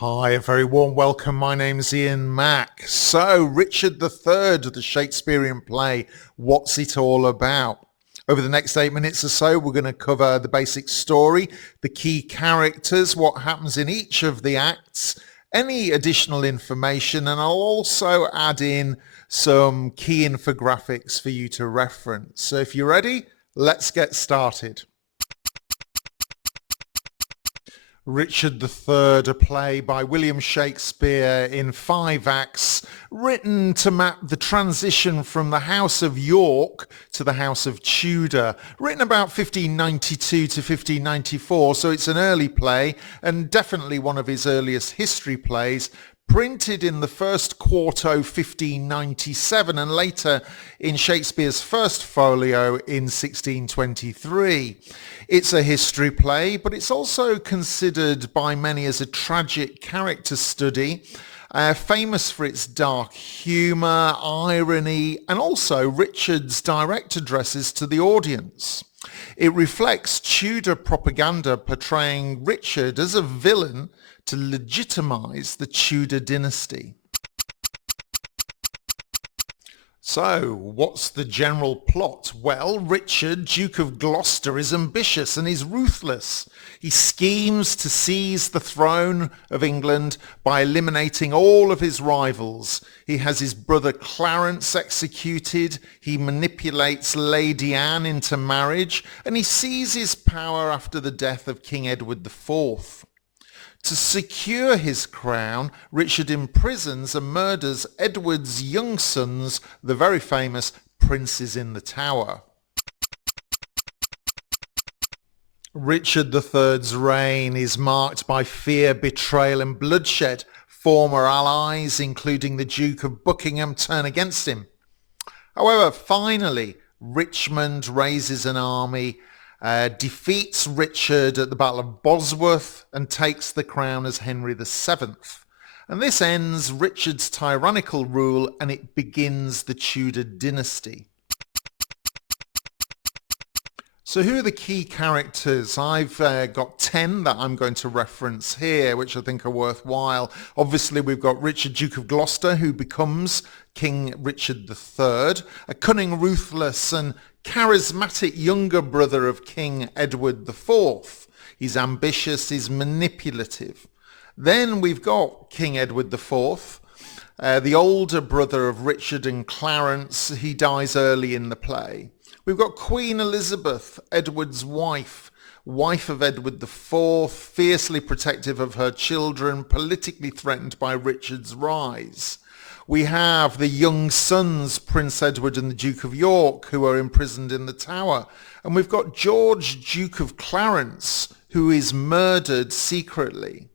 Hi, a very warm welcome. My name's Ian Mack. So, Richard III, the Shakespearean play, what's it all about? Over the next 8 minutes or so, we're going to cover the basic story, the key characters, what happens in each of the acts, any additional information, and I'll also add in some key infographics for you to reference. So if you're ready, let's get started. Richard III, a play by William Shakespeare in 5 acts, written to map the transition from the House of York to the House of Tudor, written about 1592 to 1594, so it's an early play and definitely one of his earliest history plays, printed in the first quarto 1597 and later in Shakespeare's first folio in 1623. It's a history play, but it's also considered by many as a tragic character study, famous for its dark humour, irony, and also Richard's direct addresses to the audience. It reflects Tudor propaganda portraying Richard as a villain to legitimize the Tudor dynasty. So, what's the general plot? Well, Richard, Duke of Gloucester, is ambitious and he's ruthless. He schemes to seize the throne of England by eliminating all of his rivals. He has his brother Clarence executed, he manipulates Lady Anne into marriage, and he seizes power after the death of King Edward IV. To secure his crown, Richard imprisons and murders Edward's young sons, the very famous princes in the Tower. Richard III's reign is marked by fear, betrayal and bloodshed. Former allies, including the Duke of Buckingham, turn against him. However, finally, Richmond raises an army, defeats Richard at the Battle of Bosworth and takes the crown as Henry VII. And this ends Richard's tyrannical rule and it begins the Tudor dynasty. So who are the key characters? I've got 10 that I'm going to reference here, which I think are worthwhile. Obviously, we've got Richard, Duke of Gloucester, who becomes King Richard III, a cunning, ruthless and charismatic younger brother of King Edward IV. He's ambitious, he's manipulative. Then we've got King Edward IV, the older brother of Richard and Clarence. He dies early in the play. We've got Queen Elizabeth, Edward's wife of Edward IV, fiercely protective of her children, politically threatened by Richard's rise. We have the young sons, Prince Edward and the Duke of York, who are imprisoned in the Tower. And we've got George, Duke of Clarence, who is murdered secretly.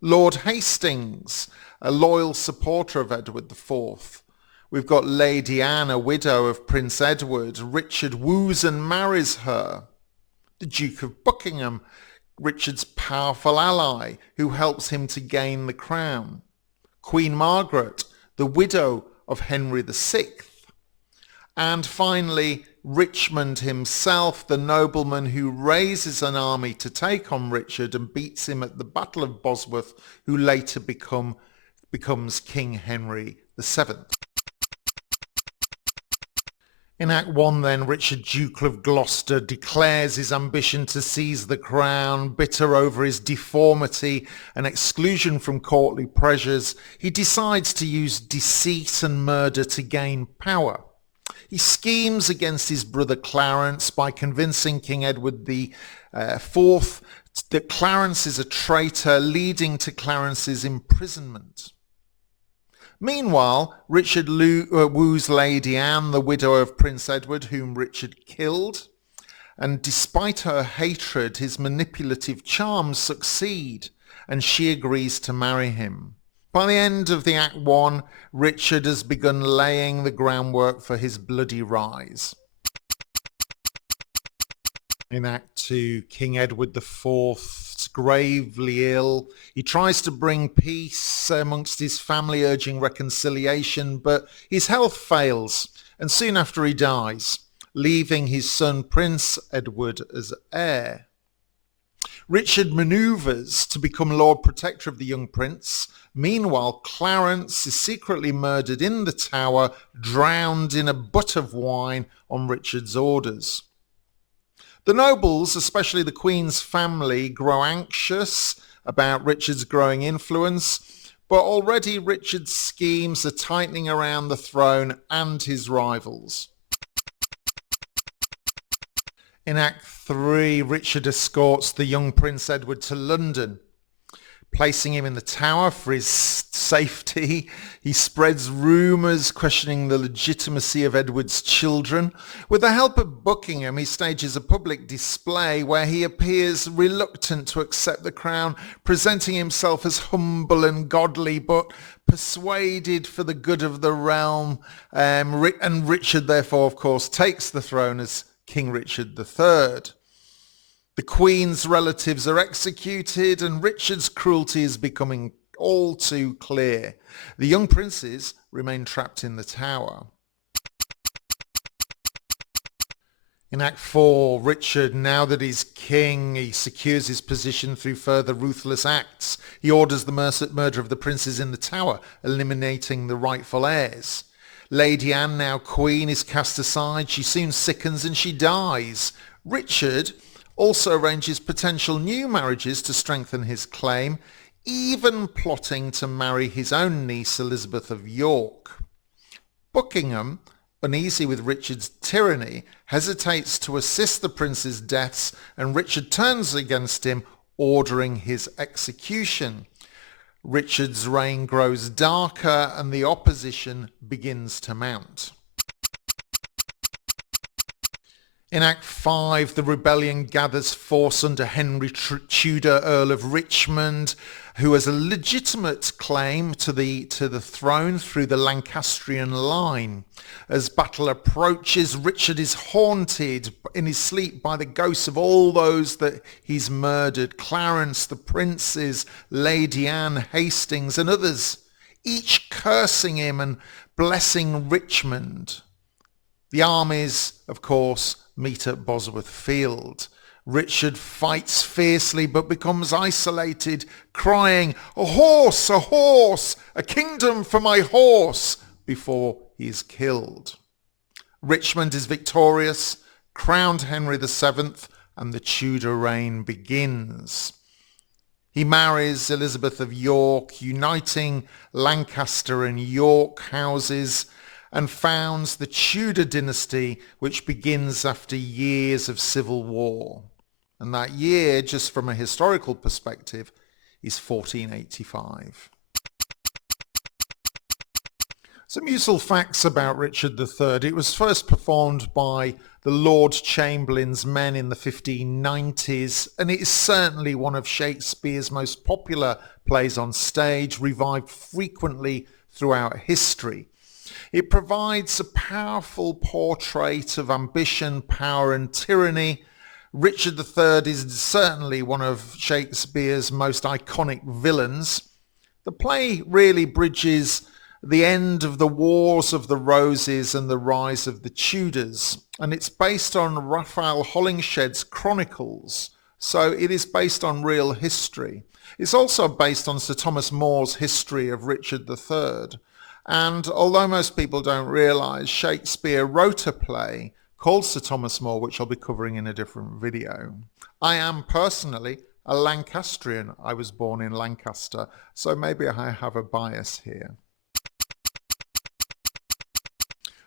Lord Hastings, a loyal supporter of Edward IV. We've got Lady Anne, a widow of Prince Edward. Richard woos and marries her. The Duke of Buckingham, Richard's powerful ally, who helps him to gain the crown. Queen Margaret, the widow of Henry VI. And finally, Richmond himself, the nobleman who raises an army to take on Richard and beats him at the Battle of Bosworth, who later becomes King Henry VII. In Act 1 then, Richard, Duke of Gloucester, declares his ambition to seize the crown. Bitter over his deformity and exclusion from courtly pleasures, he decides to use deceit and murder to gain power. He schemes against his brother Clarence by convincing King Edward IV that Clarence is a traitor, leading to Clarence's imprisonment. Meanwhile, Richard woos Lady Anne, the widow of Prince Edward, whom Richard killed. And despite her hatred, his manipulative charms succeed, and she agrees to marry him. By the end of the Act 1, Richard has begun laying the groundwork for his bloody rise. In Act 2, King Edward IV is gravely ill. He tries to bring peace amongst his family, urging reconciliation, but his health fails, and soon after he dies, leaving his son Prince Edward as heir. Richard manoeuvres to become Lord Protector of the young prince. Meanwhile, Clarence is secretly murdered in the Tower, drowned in a butt of wine on Richard's orders. The nobles, especially the Queen's family, grow anxious about Richard's growing influence, but already Richard's schemes are tightening around the throne and his rivals. In Act 3, Richard escorts the young Prince Edward to London. Placing him in the Tower for his safety, he spreads rumours questioning the legitimacy of Edward's children. With the help of Buckingham, he stages a public display where he appears reluctant to accept the crown, presenting himself as humble and godly, but persuaded for the good of the realm. And Richard, therefore, of course, takes the throne as King Richard III. The Queen's relatives are executed and Richard's cruelty is becoming all too clear. The young princes remain trapped in the Tower. In Act 4, Richard, now that he's king, he secures his position through further ruthless acts. He orders the murder of the princes in the Tower, eliminating the rightful heirs. Lady Anne, now queen, is cast aside. She soon sickens and she dies. Richard also arranges potential new marriages to strengthen his claim, even plotting to marry his own niece Elizabeth of York. Buckingham, uneasy with Richard's tyranny, hesitates to assist the prince's deaths, and Richard turns against him, ordering his execution. Richard's reign grows darker and the opposition begins to mount. In Act 5, the rebellion gathers force under Henry Tudor, Earl of Richmond, who has a legitimate claim to the throne through the Lancastrian line. As battle approaches, Richard is haunted in his sleep by the ghosts of all those that he's murdered: Clarence, the princes, Lady Anne, Hastings, and others, each cursing him and blessing Richmond. The armies, of course, meet at Bosworth Field. Richard fights fiercely but becomes isolated, crying, "A horse, a kingdom for my horse," before he is killed. Richmond is victorious, crowned Henry VII, and the Tudor reign begins. He marries Elizabeth of York, uniting Lancaster and York houses, and founds the Tudor dynasty, which begins after years of civil war. And that year, just from a historical perspective, is 1485. Some useful facts about Richard III. It was first performed by the Lord Chamberlain's men in the 1590s, and it is certainly one of Shakespeare's most popular plays on stage, revived frequently throughout history. It provides a powerful portrait of ambition, power and tyranny. Richard III is certainly one of Shakespeare's most iconic villains. The play really bridges the end of the Wars of the Roses and the rise of the Tudors, and it's based on Raphael Holinshed's Chronicles, so it is based on real history. It's also based on Sir Thomas More's History of Richard III. And although most people don't realise, Shakespeare wrote a play called Sir Thomas More, which I'll be covering in a different video. I am personally a Lancastrian. I was born in Lancaster, so maybe I have a bias here.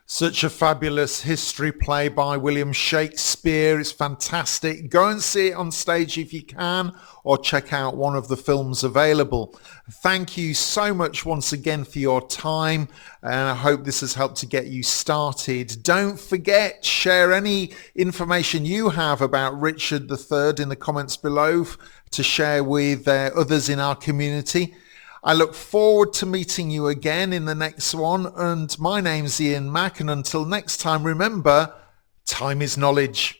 Such a fabulous history play by William Shakespeare. It's fantastic. Go and see it on stage if you can, or check out one of the films available. Thank you so much once again for your time, and I hope this has helped to get you started. Don't forget, share any information you have about Richard III in the comments below to share with others in our community. I look forward to meeting you again in the next one, and my name's Ian Mack, and until next time, remember, time is knowledge.